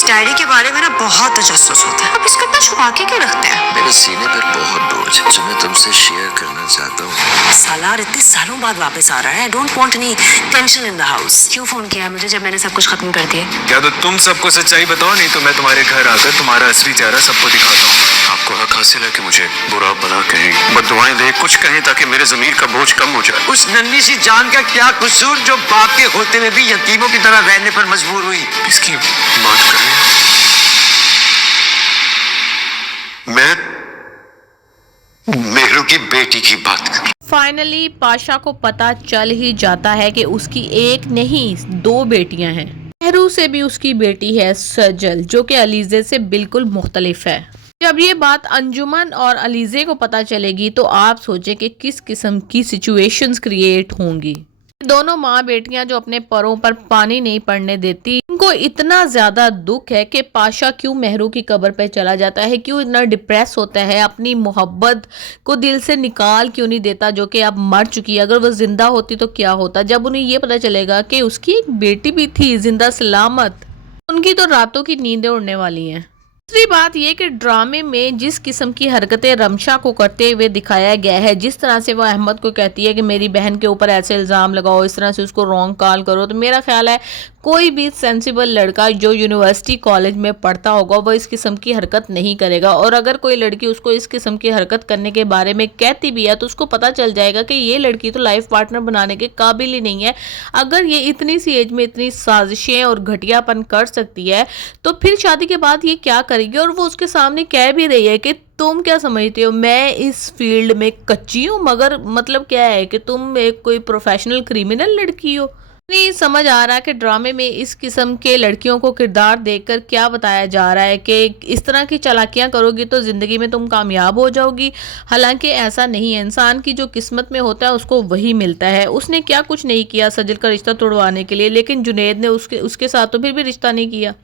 इस डायरी के बारे में ना बहुत तजस्सुस होता है। अब इसको इतना छुपा के क्यों रखते हैं? मेरे सीने पर बहुत बोझ है जो मैं तुमसे शेयर करना चाहता हूँ। सालार इतने सालों बाद वापस आ रहा है। Don't want any tension in the house. क्यों फोन किया मुझे जब मैंने सब कुछ खत्म कर दिया? क्या तो तुम सबको सच्चाई बताओ, नहीं तो मैं तुम्हारे घर आकर तुम्हारा असली चेहरा सबको दिखाता हूँ। आपको हक हासिल है कि मुझे बुरा भला कहें, बददुआएं दें, कुछ कहें ताकि मेरे ज़मीर का बोझ कम हो जाए। उस नन्ही सी जान का क्या कसूर जो बाप के होते हुए भी यतीमों की तरह रहने पर मजबूर हुई? इसकी बात कर रहे हैं? मैं मेहरू की बेटी की बात कर। फाइनली पाशा को पता चल ही जाता है कि उसकी एक नहीं 2 बेटियां हैं। मेहरू से भी उसकी बेटी है सजल, जो कि अलीजे से बिल्कुल मुख्तलिफ है। जब ये बात अंजुमन और अलीजे को पता चलेगी तो आप सोचें कि किस किस्म की सिचुएशंस क्रिएट होंगी। दोनों माँ बेटियां जो अपने परों पर पानी नहीं पड़ने देती, इनको इतना ज्यादा दुख है कि पाशा क्यों मेहरू की कब्र पे चला जाता है, क्यों इतना डिप्रेस होता है, अपनी मोहब्बत को दिल से निकाल क्यों नहीं देता जो कि अब मर चुकी है। अगर वो जिंदा होती तो क्या होता। जब उन्हें ये पता चलेगा कि उसकी एक बेटी भी थी जिंदा सलामत, उनकी तो रातों की नींदें उड़ने वाली हैं। दूसरी बात यह कि ड्रामे में जिस किस्म की हरकतें रमशा को करते हुए दिखाया गया है, जिस तरह से वो अहमद को कहती है कि मेरी बहन के ऊपर ऐसे इल्ज़ाम लगाओ, इस तरह से उसको रॉन्ग कॉल करो, तो मेरा ख्याल है कोई भी सेंसिबल लड़का जो यूनिवर्सिटी कॉलेज में पढ़ता होगा वो इस किस्म की हरकत नहीं करेगा। और अगर कोई लड़की उसको इस किस्म की हरकत करने के बारे में कहती भी है तो उसको पता चल जाएगा कि ये लड़की तो लाइफ पार्टनर बनाने के काबिल ही नहीं है। अगर ये इतनी सी एज में इतनी साजिशें और घटियापन कर सकती है तो फिर शादी के बाद ये क्या करेगी। और वो उसके सामने कह भी रही है कि तुम क्या समझते हो, मैं इस फील्ड में कच्ची हूँ, मगर मतलब क्या है कि तुम एक कोई प्रोफेशनल क्रिमिनल लड़की हो। नहीं समझ आ रहा कि ड्रामे में इस किस्म के लड़कियों को किरदार देकर क्या बताया जा रहा है कि इस तरह की चालाकियां करोगी तो ज़िंदगी में तुम कामयाब हो जाओगी। हालांकि ऐसा नहीं है, इंसान की जो किस्मत में होता है उसको वही मिलता है। उसने क्या कुछ नहीं किया सजल का रिश्ता तोड़वाने के लिए, लेकिन जुनैद ने उसके साथ तो फिर भी रिश्ता नहीं किया।